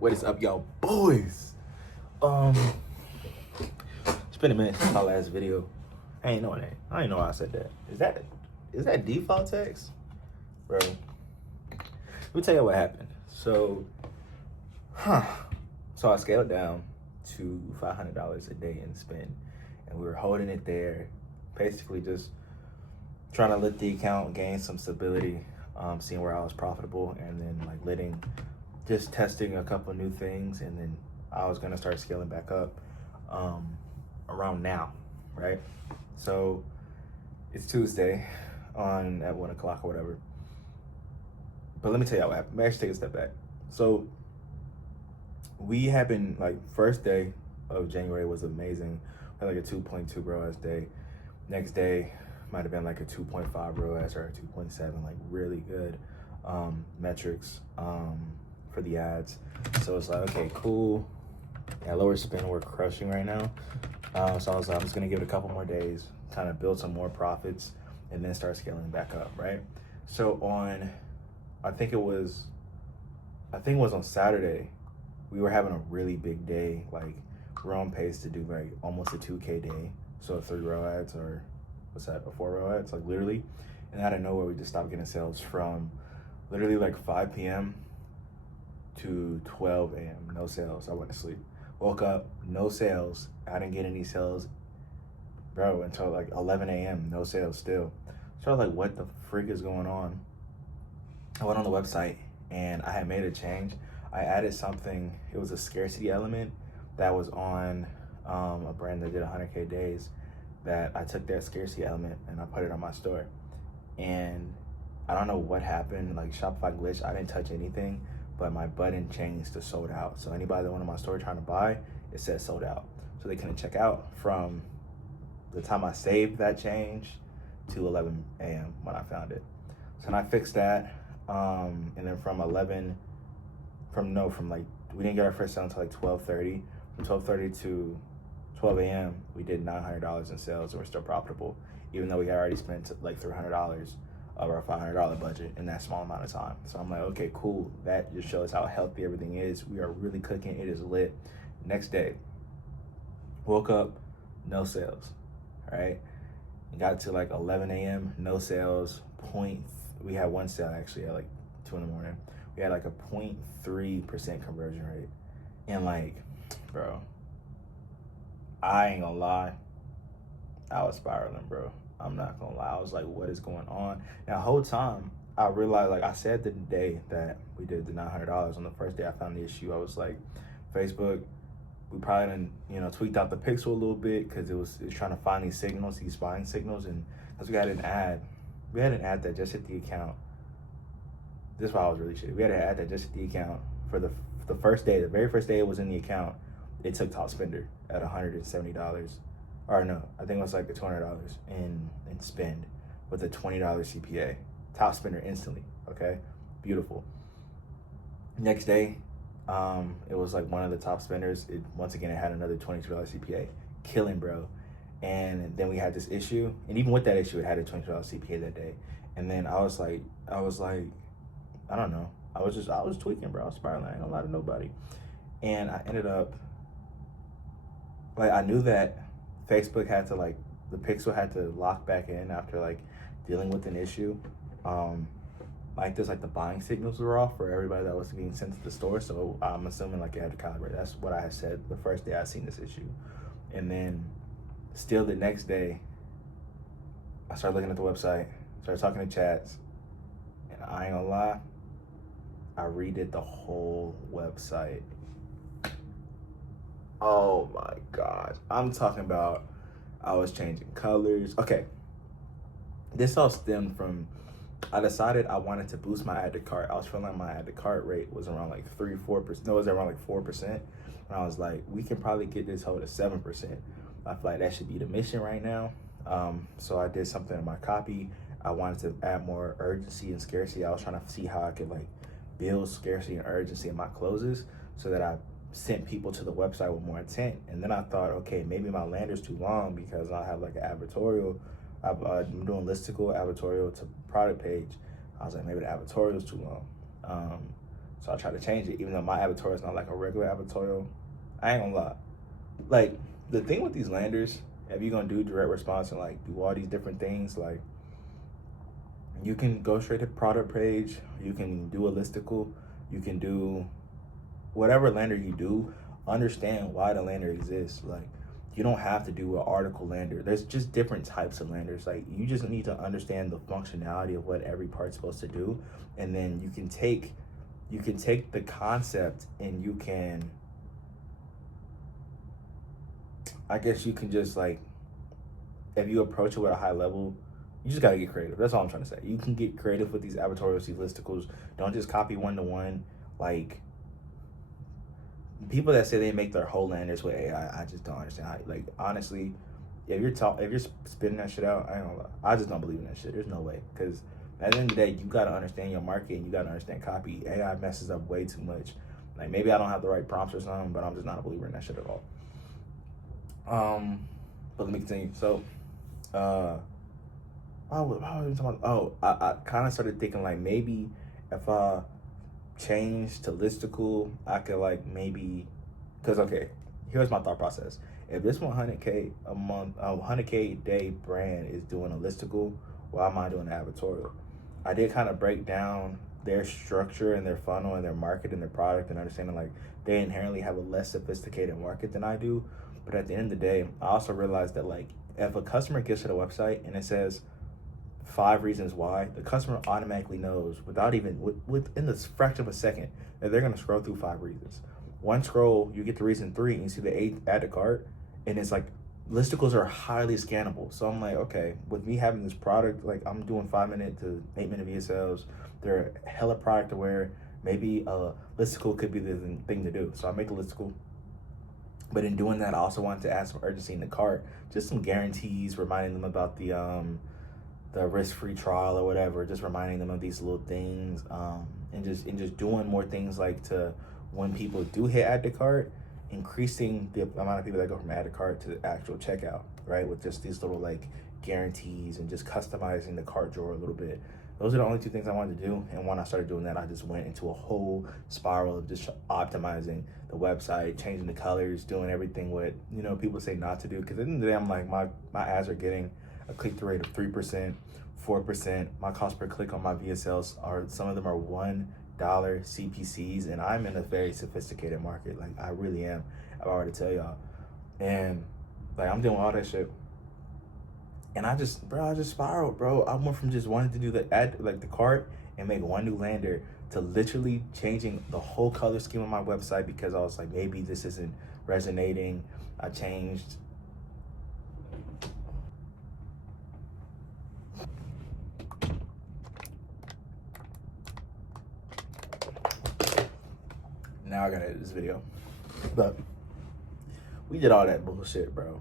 What is up, y'all boys? It's been a minute since my last video. I ain't know that. I ain't know why I said that. Is that default text? Bro. Let me tell you what happened. So I scaled down to $500 a day in spend. And we were holding it there, basically just trying to let the account gain some stability, seeing where I was profitable, and then just testing a couple new things, and then I was gonna start scaling back up around now, right? So it's Tuesday at 1 o'clock or whatever. But let me tell you what happened. Let me actually take a step back. So we had been first day of January was amazing. We had like a 2.2 ROAS day. Next day might have been like a 2.5 ROAS or a 2.7, like really good metrics for the ads. So it's like, okay, cool. Yeah, lower spend, we're crushing right now. So I was like, I'm just gonna give it a couple more days, kind of build some more profits, and then start scaling back up, right? So I think it was on Saturday, we were having a really big day. Like we're on pace to do like almost a 2K day. So 3 ROAS or what's that, a 4 ROAS, like literally. And out of nowhere, we just stopped getting sales from literally like 5 p.m. to 12 a.m. No sales. I went to sleep. Woke up, no sales. I didn't get any sales, bro, until like 11 a.m. No sales still. So I was like, what the freak is going on? I went on the website and I had made a change. I added something. It was a scarcity element that was on a brand that did 100K days, that I took that scarcity element and I put it on my store. And I don't know what happened, like Shopify glitched. I didn't touch anything, but my button changed to sold out. So anybody that went on my store trying to buy, it said sold out. So they couldn't check out from the time I saved that change to 11 a.m. when I found it. So then I fixed that. And then we didn't get our first sale until like 12:30. From 12:30 to 12 a.m., we did $900 in sales, and we're still profitable, even though we had already spent like $300 of our $500 budget in that small amount of time. So I'm like, okay, cool. That just shows how healthy everything is. We are really cooking. It is lit. Next day, woke up, no sales, right? Got to like 11 a.m., no sales. We had one sale actually at like 2 in the morning. We had like a 0.3% conversion rate. And like, bro, I ain't gonna lie, I was spiraling, bro. I'm not gonna lie. I was like, what is going on? Now, the whole time, I realized, like I said the day that we did the $900, on the first day I found the issue, I was like, Facebook, we probably done, tweaked out the pixel a little bit, because it was trying to find these signals, these buying signals, and because we had an ad that just hit the account. This is why I was really shitty. We had an ad that just hit the account for the first day. The very first day it was in the account, it took top spender at $170. Or no, I think it was like the $200 in spend with a $20 CPA. Top spender instantly, okay? Beautiful. Next day, it was like one of the top spenders. Once again, it had another $22 CPA. Killing, bro. And then we had this issue, and even with that issue, it had a $20 CPA that day. And then I was like, I don't know. I was tweaking, bro. I was spiraling. I ain't gonna lie to nobody. And I ended up, I knew that Facebook had to, the pixel had to lock back in after, dealing with an issue. The buying signals were off for everybody that was being sent to the store. So I'm assuming, it had to calibrate. That's what I had said the first day I seen this issue. And then still the next day, I started looking at the website, started talking to chats, and I ain't gonna lie, I redid the whole website. Oh my gosh. I'm talking about, I was changing colors. Okay. This all stemmed from, I decided I wanted to boost my add to cart. I was feeling like my add to cart rate was around 3-4%. No, it was around 4%. And I was like, we can probably get this whole to 7%. I feel like that should be the mission right now. So I did something in my copy. I wanted to add more urgency and scarcity. I was trying to see how I could build scarcity and urgency in my closes, so that I sent people to the website with more intent. And then I thought, okay, maybe my lander's too long, because I have an advertorial. I'm doing listicle, advertorial to product page. I was like, maybe the advertorial is too long. So I try to change it, even though my avatar is not like a regular avatar. I ain't gonna lie. Like, the thing with these landers, if you're gonna do direct response and like do all these different things, like you can go straight to product page, you can do a listicle, you can do whatever lander you do, understand why the lander exists. Like, you don't have to do an article lander. There's just different types of landers. Like, you just need to understand the functionality of what every part's supposed to do, and then you can take the concept and you can, I guess you can just like, if you approach it with a high level, you just gotta get creative. That's all I'm trying to say. You can get creative with these avatorials, these listicles. Don't just copy one-to-one. Like, people that say they make their whole landers with AI, I just don't understand how. Like, honestly, if you're spitting that shit out, I don't know. I just don't believe in that shit. There's no way. Because at the end of the day, you gotta understand your market and you gotta understand copy. AI messes up way too much. Like, maybe I don't have the right prompts or something, but I'm just not a believer in that shit at all. But let me continue. So, I kind of started thinking like maybe if I change to listicle, I could like maybe, because okay, here's my thought process. If this 100K a month, 100K a day brand is doing a listicle, why am I doing an avatorial? I did kind of break down their structure and their funnel and their market and their product and understanding like they inherently have a less sophisticated market than I do. But at the end of the day, I also realized that like if a customer gets to the website and it says 5 reasons why, the customer automatically knows without even within the fraction of a second that they're gonna scroll through 5 reasons. One scroll, you get to reason 3 and you see the 8th add to cart, and it's like listicles are highly scannable. So I'm like, okay, with me having this product, like I'm doing 5-minute to 8-minute VSLs, they're hella product aware. Maybe a listicle could be the thing to do. So I make a listicle. But in doing that, I also wanted to add some urgency in the cart, just some guarantees, reminding them about the risk-free trial or whatever, just reminding them of these little things, and just doing more things like to, when people do hit add to cart, increasing the amount of people that go from add to cart to the actual checkout, right? With just these little like guarantees and just customizing the cart drawer a little bit. Those are the only 2 things I wanted to do. And when I started doing that, I just went into a whole spiral of just optimizing the website, changing the colors, doing everything what, you know, people say not to do. Because at the end of the day, I'm like, my ads are getting a click-through rate of 3%, 4%. My cost per click on my VSLs are, some of them are $1 CPCs, and I'm in a very sophisticated market. Like, I really am. I've already tell y'all. And like, I'm doing all that shit. And I just spiraled, bro. I went from just wanting to do the ad, like the cart, and make one new lander, to literally changing the whole color scheme on my website because I was like, maybe this isn't resonating. I changed. Now I gotta edit this video. But we did all that bullshit, bro.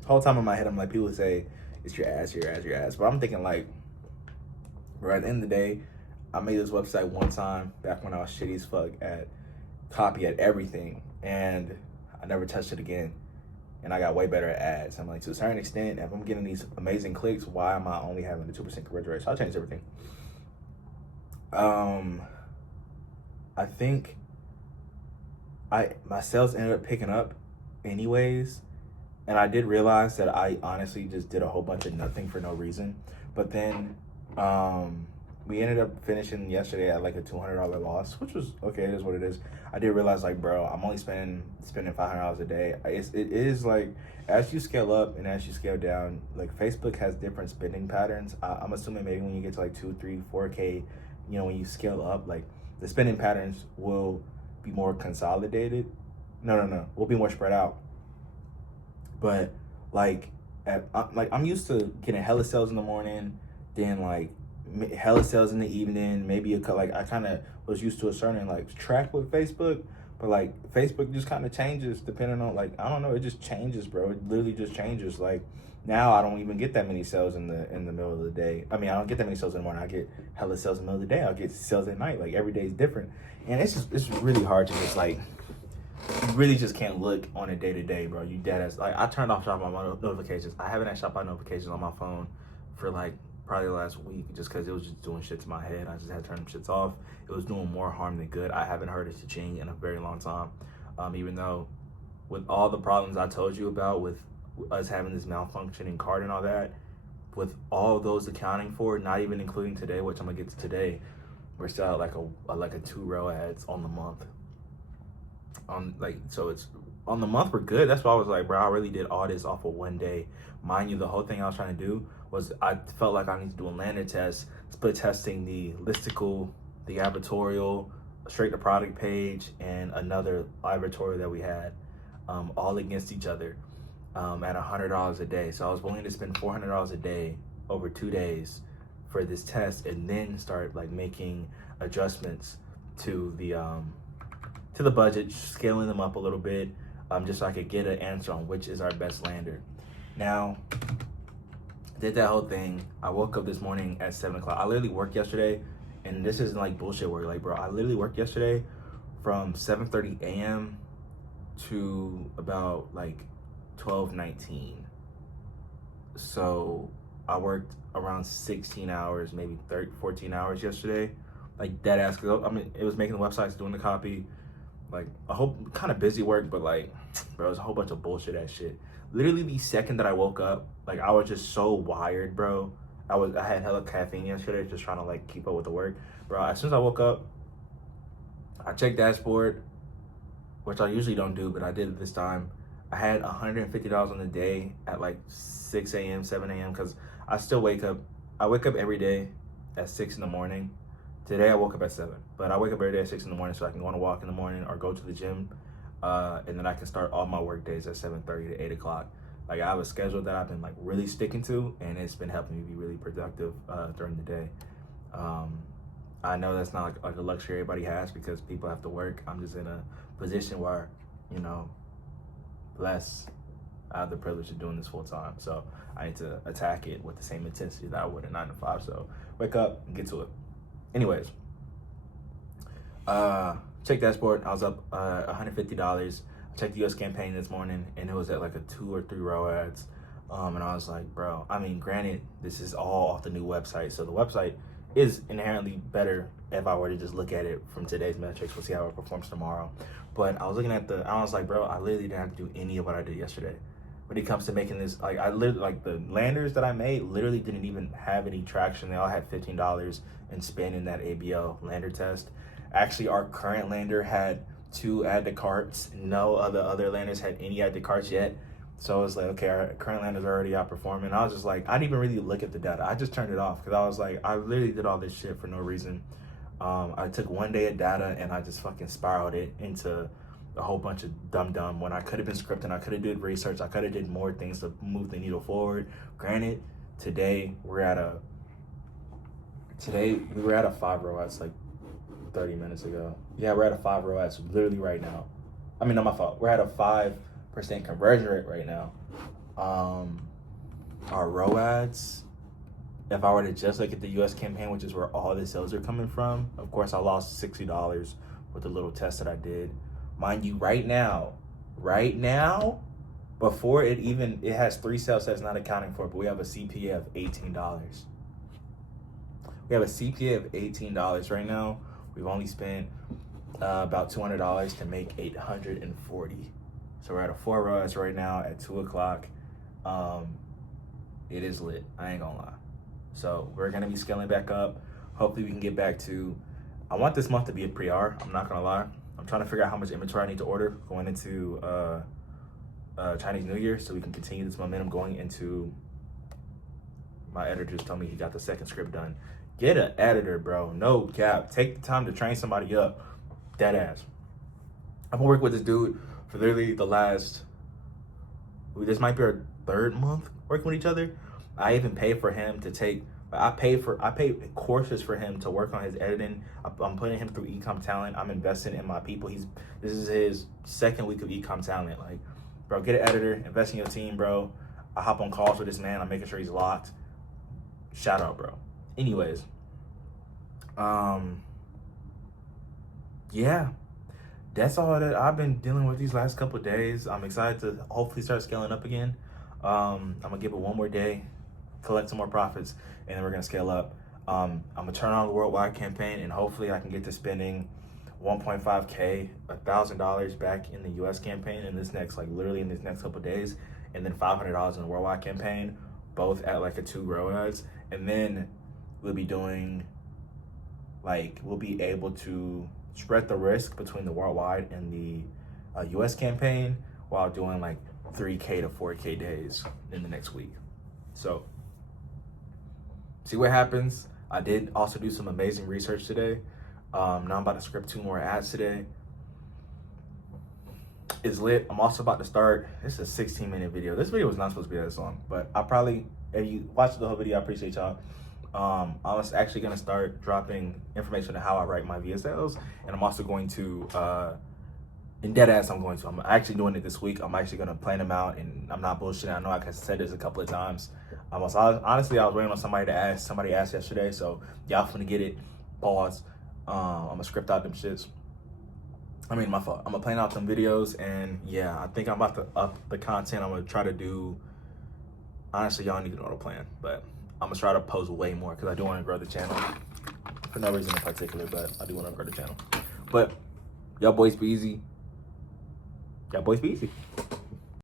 The whole time in my head, I'm like, people say, it's your ass, your ass, your ass. But I'm thinking like, bro, at the end of the day, I made this website one time back when I was shitty as fuck at copy at everything, and I never touched it again. And I got way better at ads. I'm like, to a certain extent, if I'm getting these amazing clicks, why am I only having the 2% conversion rate? So I changed everything. I think my sales ended up picking up anyways. And I did realize that I honestly just did a whole bunch of nothing for no reason. But then we ended up finishing yesterday at like a $200 loss, which was okay. It is what it is. I did realize like, bro, I'm only spending $500 a day. It is like, as you scale up and as you scale down, like Facebook has different spending patterns. I'm assuming maybe when you get to like 2, 3, 4K, you know, when you scale up, like the spending patterns will be more consolidated. No, will be more spread out. But like, I'm used to getting hella sales in the morning, then like hella sales in the evening. Maybe like I kind of was used to a certain like track with Facebook, but like Facebook just kind of changes depending on like, I don't know, it just changes, bro. It literally just changes. Like now I don't even get that many sales in the middle of the day. I mean, I don't get that many sales in the morning. I get hella sales in the middle of the day. I'll get sales at night. Like every day is different, and it's really hard to just like. You really just can't look on a day-to-day, bro. You dead ass. Like, I turned off Shopify notifications. I haven't had Shopify notifications on my phone for like probably last week, just because it was just doing shit to my head. I just had to turn them shits off. It was doing more harm than good. I haven't heard a cha-ching in a very long time. Even though with all the problems I told you about with us having this malfunctioning card and all that, with all those accounting for, not even including today, which I'm gonna get to today, we're still at like a 2 row ads on the month. So it's on the month we're good. That's why I was like, bro, I really did all this off of one day. Mind you, the whole thing I was trying to do was I felt like I need to do a lander test, split testing the listicle, the advertorial, straight to product page, and another advertorial that we had, all against each other, at $100 a day. So I was willing to spend $400 a day over 2 days for this test, and then start like making adjustments to the budget, scaling them up a little bit, just so I could get an answer on which is our best lander. Now, did that whole thing. I woke up this morning at 7 o'clock. I literally worked yesterday, and this isn't like bullshit work. Like, bro, I literally worked yesterday from 7:30 a.m. to about like 12:19. So I worked around 16 hours, maybe 14 hours yesterday. Like dead ass, cause I mean, it was making the websites, doing the copy, like a whole kind of busy work, but like, bro, it was a whole bunch of bullshit ass shit. Literally the second that I woke up, like I was just so wired, bro. I had hella caffeine yesterday, just trying to like keep up with the work, bro. As soon as I woke up, I checked dashboard, which I usually don't do, but I did it this time. I had $150 on the day at like 6 a.m., 7 a.m. because I still wake up. I wake up every day at 6 in the morning. Today I woke up at 7, but I wake up every day at 6 in the morning so I can go on a walk in the morning or go to the gym, and then I can start all my work days at 7:30 to 8 o'clock. Like I have a schedule that I've been like really sticking to, and it's been helping me be really productive during the day. I know that's not like a luxury everybody has because people have to work. I'm just in a position where, you know, I have the privilege of doing this full time, so I need to attack it with the same intensity that I would at 9 to 5. So wake up and get to it. Anyways, check dashboard. I was up $150. I checked the US campaign this morning, and it was at like a 2 or 3 row ads. And I was like, bro, I mean, granted, this is all off the new website, so the website is inherently better if I were to just look at it from today's metrics. We'll see how it performs tomorrow. But I was looking at I was like, bro, I literally didn't have to do any of what I did yesterday. When it comes to making this, like I literally, like the landers that I made literally didn't even have any traction. They all had $15 in spend in that ABL lander test. Actually, our current lander had 2 add to carts. No other landers had any add to carts yet. So I was like, okay, our current landers are already outperforming. I was just like, I didn't even really look at the data. I just turned it off because I was like, I literally did all this shit for no reason. I took 1 day of data and I just fucking spiraled it into a whole bunch of dumb when I could have been scripting. I could have did research. I could have did more things to move the needle forward. Granted, today we were at a 5 row ads like 30 minutes ago. Yeah, we're at a 5 row ads literally right now. I mean, not my fault. We're at a 5% conversion rate right now. Our row ads, if I were to just look at the US campaign, which is where all the sales are coming from, of course I lost $60 with the little test that I did. Mind you, right now, before it has 3 sales that's not accounting for it, but we have a CPA of $18. We have a CPA of $18 right now. We've only spent about $200 to make $840. So we're at a 4 rows right now at 2 o'clock. It is lit, I ain't gonna lie. So we're gonna be scaling back up. Hopefully we can get back to, I want this month to be a pre-R, I'm not gonna lie. I'm trying to figure out how much inventory I need to order going into Chinese New Year so we can continue this momentum going into, my editor just told me he got the 2nd script done. Get an editor, bro, no cap. Take the time to train somebody up, dead ass. I've been working with this dude for literally this might be our 3rd month working with each other. I even paid for him to take, I paid courses for him to work on his editing. I'm putting him through Ecom Talent. I'm investing in my people. This is his 2nd week of Ecom Talent. Like, bro, get an editor, invest in your team, bro. I hop on calls with this man. I'm making sure he's locked. Shout out, bro. Anyways, yeah, that's all that I've been dealing with these last couple of days. I'm excited to hopefully start scaling up again. I'm gonna give it 1 more day. collect some more profits, and then we're gonna scale up. I'm gonna turn on the worldwide campaign, and hopefully I can get to spending 1.5K, $1,000 back in the US campaign in this next, like literally in this next couple of days, and then $500 in the worldwide campaign, both at like a 2 grow ads. And then we'll be doing, like, we'll be able to spread the risk between the worldwide and the US campaign while doing like 3K to 4K days in the next week. So see what happens. I did also do some amazing research today. Now I'm about to script 2 more ads today. It's lit. I'm also about to start, this is a 16-minute video. This video was not supposed to be this long, but I probably, if you watched the whole video, I appreciate y'all. I was actually gonna start dropping information on how I write my VSLs, and I'm also going to, in deadass, I'm actually doing it this week. I'm actually gonna plan them out, and I'm not bullshitting. I know I said this a couple of times. Honestly, I was waiting on somebody to ask. Somebody asked yesterday, so y'all finna get it. Pause. I'm gonna script out them shits. I mean, my fault. I'm gonna plan out them videos, and yeah, I think I'm about to up the content. I'm gonna try to do, honestly, y'all need to know the plan, but I'm gonna try to post way more because I do want to grow the channel for no reason in particular, but I do want to grow the channel. But y'all boys be easy. Y'all boys be easy.